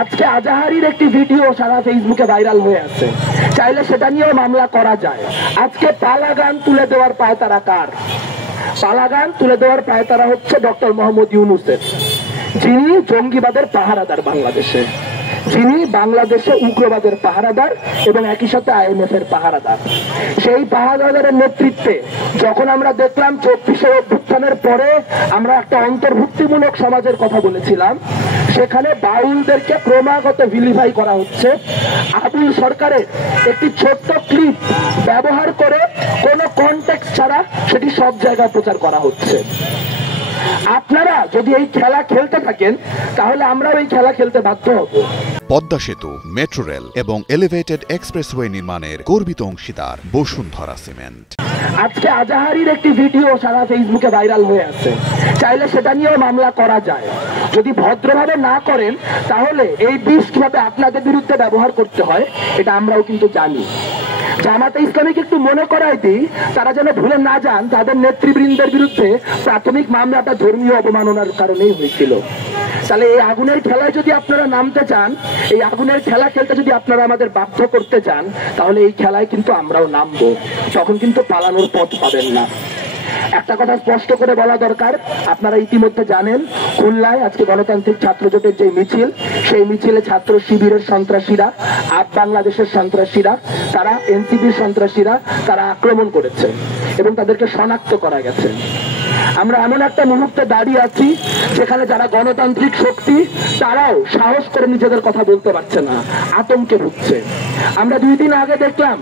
আজকে আজাহারির একটি ভিডিও সারা ফেসবুকে ভাইরাল হয়ে আছে, চাইলে সেটা নিয়েও মামলা করা যায়। আজকে পালাগান তুলে দেওয়ার পায়তারা কার? পালাগান তুলে দেওয়ার পায়তারা হচ্ছে ডক্টর মোহাম্মদ ইউনূসের, যিনি জঙ্গিবাদের পাহারাদার বাংলাদেশে, যিনি বাংলাদেশে উগ্রবাদের পাহারাদার এবং একই সাথে IMF এর পাহারাদার। সেই পাহারাদারের নেতৃত্বে যখন আমরা দেখলাম 24শে অভ্যুত্থানের পরে আমরা একটা অন্তর্ভুক্তিমূলক সমাজের কথা বলেছিলাম, সেখানে বাউলদেরকে ক্রমাগত ভিলিফাই করা হচ্ছে। আবুল সরকারের একটি ছোট্ট ক্লিপ ব্যবহার করে কোনো কনটেক্সট ছাড়া সেটি সব জায়গায় প্রচার করা হচ্ছে। আপনারা যদি এই খেলা খেলতে থাকেন তাহলে আমরাও এই খেলা খেলতে বাধ্য হব। পদ্মা সেতু, মেট্রো রেল এবং এলিভেটেড এক্সপ্রেসওয়ে নির্মাণের গর্বিত অংশীদার বসুন্ধরা সিমেন্ট। আজকে আজাহারির একটি ভিডিও সারা ফেসবুকে ভাইরাল হয়ে আছে, চাইলে সেটা নিয়েও মামলা করা যায়। যদি ভদ্রভাবে না করেন তাহলে এই বিষ কিভাবে আপনাদের বিরুদ্ধে ব্যবহার করতে হয় এটা আমরাও কিন্তু জানি। জামাতে ইসলামীকে একটু মনে করাই দিই, তারা যেন ভুলে না যান তাদের নেতৃবৃন্দের বিরুদ্ধে প্রাথমিক মামলাটা ধর্মীয় অবমাননার কারণেই হয়েছিল। তাহলে এই আগুনের খেলায় যদি আপনারা নামতে চান, এই আগুনের খেলা খেলতে যদি আপনারা আমাদের বাধ্য করতে চান, তাহলে এই খেলায় কিন্তু আমরাও নামবো, তখন কিন্তু পালানোর পথ পাবেন না। একটা কথা স্পষ্ট করে বলা দরকার, আপনারা ইতিমধ্যে জানেন খুলনায় আজকে গণতান্ত্রিক ছাত্র জোটের যে মিছিল, সেই মিছিলে ছাত্র শিবিরের সন্ত্রাসীরা, আপ বাংলাদেশের সন্ত্রাসীরা, তারা এনসিপির সন্ত্রাসীরা তারা আক্রমণ করেছে এবং তাদেরকে শনাক্ত করা গেছে। আমরা এমন একটা মুহূর্তে দাঁড়িয়ে আছি যেখানে যারা গণতান্ত্রিক শক্তি তারাও সাহস করে নিজেদের কথা বলতে পারছে না, আতঙ্কে ভুগছে। আমরা 2 দিন আগে দেখলাম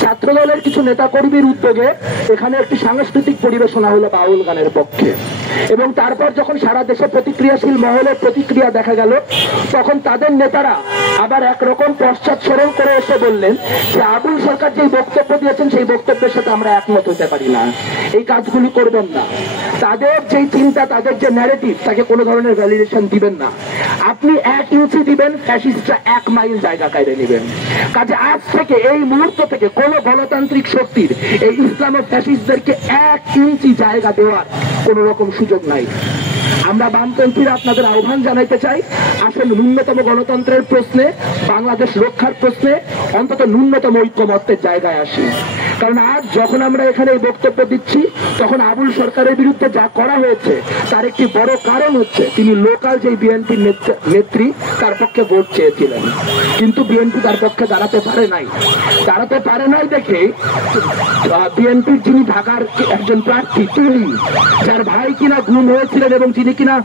ছাত্রদলের কিছু নেতাকর্মীর উদ্যোগে এখানে একটি সাংস্কৃতিক পরিবেশনা হলো বাউল গানের পক্ষে, এবং তারপর যখন সারা দেশে প্রতিক্রিয়াশীল মহলের প্রতিক্রিয়া দেখা গেল, তখন তাদের নেতারা আবার একরকম পশ্চাৎসরণ করে এসে বললেন যে আবুল সরকার যে বক্তব্য দিয়েছেন সেই বক্তব্যের সাথে আমরা একমত হতে পারি না, এই কাজগুলি করবেন না। তাদের যে চিন্তা, তাদের যে ন্যারেটিভ, তাকে কোনো ধরনের ভ্যালিডেশন দিবেন না। আপনি 1 ইঞ্চি দিবেন, ফ্যাসিস্টরা 1 মাইল জায়গা কায়রে নেবেন। কাজে আজ থেকে, এই মুহূর্ত থেকে কোন গণতান্ত্রিক শক্তির এই ইসলাম ও ফ্যাসিস্টদেরকে 1 ইঞ্চি জায়গা দেওয়ার কোন রকম সুযোগ নাই। আমরা বামপন্থীরা আপনাদের আহ্বান জানাইতে চাই, আসলে ন্যূনতম গণতন্ত্রের প্রশ্নে, বাংলাদেশ রক্ষার প্রশ্নে অন্তত ন্যূনতম ঐক্যমত্যের জায়গায় আসি। কারণ আজ যখন আমরা এখানে এই বক্তব্য দিচ্ছি, তখন আবুল সরকারের বিরুদ্ধে যা করা হয়েছে তার একটি বড় কারণ হচ্ছে তিনি লোকাল যে বিএনপির নেত্রী তার পক্ষে ভোট চেয়েছিলেন, কিন্তু বিএনপি তার পক্ষে দাঁড়াতে পারে নাই দেখে বিএনপির যিনি ঢাকার একজন প্রার্থী তুলি, যার ভাই কিনা গুম হয়েছিলেন এবং যিনি কিনা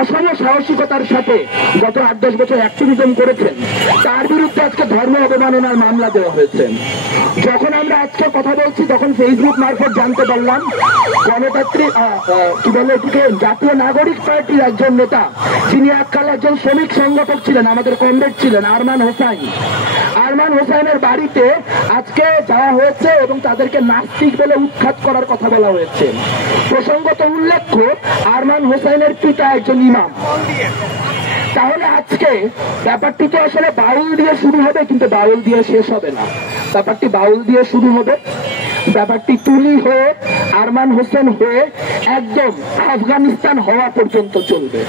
অসম সাহসিকতার সাথে গত 8-10 বছর অ্যাক্টিভিজম করেছেন, তার বিরুদ্ধে আজকে ধর্ম অবমাননার মামলা দেওয়া হয়েছে। যখন আমরা আজকে কথা বলছি তখন ফেসবুক মারফত জানতে পারলাম গণতান্ত্রিক কি বলে এটিকে জাতীয় নাগরিক পার্টির একজন নেতা, যিনি এককালে একজন শ্রমিক সংগঠক ছিলেন, আমাদের কমরেড ছিলেন, আরমান হোসাইনের বাড়িতে আজকে যাওয়া হয়েছে এবং তাদেরকে নাস্তিক বলে উৎখাত করার কথা বলা হয়েছে। প্রসঙ্গত উল্লেখ্য, আরমান হোসাইনের পিতা একজন ইমাম। তাহলে আজকে ব্যাপারটি তো আসলে বাউল দিয়ে শুরু হবে, কিন্তু বাউল দিয়ে শেষ হবে না। ব্যাপারটি বাউল দিয়ে শুরু হবে, ব্যাপারটি তুলি হয়ে, আরমান হোসেন হয়ে একদম আফগানিস্তান হওয়া পর্যন্ত চলবে।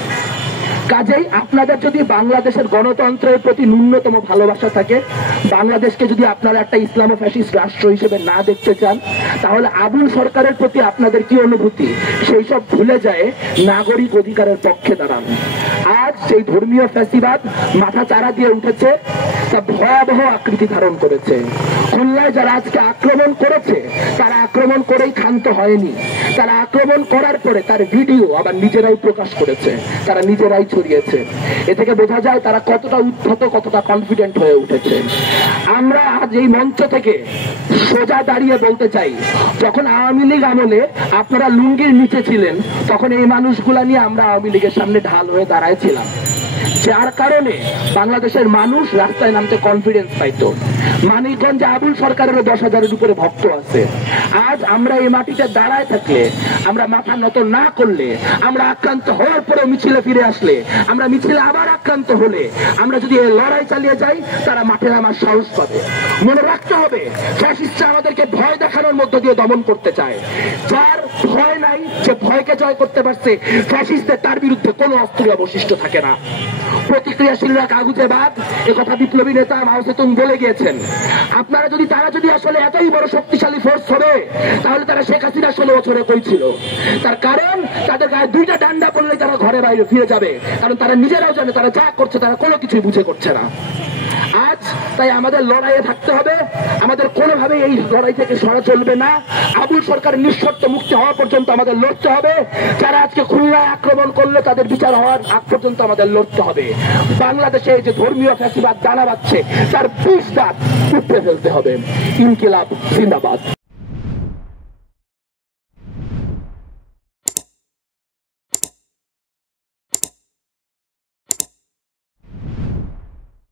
কাজেই আপনাদের যদি বাংলাদেশের গণতন্ত্রের প্রতি ন্যূনতম ভালোবাসা থাকে, বাংলাদেশকে যদি আপনারা একটা ইসলামো ফ্যাসিস্ট রাষ্ট্র হিসেবে না দেখতে চান, তাহলে আবুল সরকারের প্রতি আপনাদের কি অনুভূতি সেই সব ভুলে যায় নাগরিক অধিকারের পক্ষে দাঁড়ান। আজ সেই ধর্মীয় ফ্যাসিবাদ মাথা চারা দিয়ে উঠেছে, তা ভয়াবহ আকৃতি ধারণ করেছে। খুলনায় যারা আজকে আক্রমণ করেছে তারা আক্রমণ করেই ক্ষান্ত হয়নি, তারা আক্রমণ করার পরে তার ভিডিও আবার নিজেরাই প্রকাশ করেছে, তারা নিজেরাই ছড়িয়েছে। এ থেকে বোঝা যায় তারা কতটা উদ্ধত, কতটা কনফিডেন্ট হয়ে উঠেছে। আমরা আজ এই মঞ্চ থেকে সোজা দাঁড়িয়ে বলতে চাই, যখন আওয়ামী লীগ আমলে আপনারা লুঙ্গির নিচে ছিলেন, তখন এই মানুষগুলা নিয়ে আমরা আওয়ামী লীগের সামনে ঢাল হয়ে দাঁড়াইছিলাম, যার কারণে বাংলাদেশের মানুষ রাস্তায় নামতে কনফিডেন্স পাইতো। মানিকগঞ্জে আবুল সরকারেরও 10,000-এর উপরে ভক্ত আছে। আজ আমরা এই মাটিতে দাঁড়ায় থাকলে, আমরা মাথা নত না করলে, আমরা আক্রান্ত হওয়ার পরে মিছিলে ফিরে আসলে, আমরা মিছিলে আবার আক্রান্ত হলে, আমরা যদি এই লড়াই চালিয়ে যাই, তারা মাঠে নামার সাহস পাবে। মনে রাখতে হবে, ফ্যাসিস্টরা আমাদেরকে ভয় দেখানোর মধ্য দিয়ে দমন করতে চায়। যার ভয় নাই, যে ভয়কে জয় করতে পারছে, ফ্যাসিস্টদের তার বিরুদ্ধে কোনো অস্ত্র অবশিষ্ট থাকে না। প্রতিক্রিয়াশীলরা কাগুজে বাদ, এ কথা বিপ্লবী নেতা মাও সেতুং বলে গিয়েছেন। আপনারা যদি, তারা যদি আসলে এতই বড় শক্তিশালী ফোর্স হবে, তাহলে তারা শেখ হাসিনা 16 বছরে কইছিল। তার কারণ, তাদের গায়ে 2টা ডান্ডা পড়লে তারা ঘরে বাইরে ফিরে যাবে, কারণ তারা নিজেরাও জানে তারা যা করছে তারা কোনো কিছুই বুঝে করছে না। আজ তাই আমাদের লড়াইয়ে থাকতে হবে, আমাদের কোনোভাবে এই লড়াই থেকে সরা চলবে না। আবুল সরকারের নিঃশর্ত মুক্তি হওয়া পর্যন্ত আমাদের লড়তে হবে। যারা আজকে খুলনায় আক্রমণ করলো, তাদের বিচার হওয়ার আগ পর্যন্ত আমাদের লড়তে হবে। বাংলাদেশে যে ধর্মীয় ফ্যাসিবাদ দানা বাঁধছে, তার 20 দাঁত উপড়ে ফেলতে হবে। ইনকিলাব জিন্দাবাদ।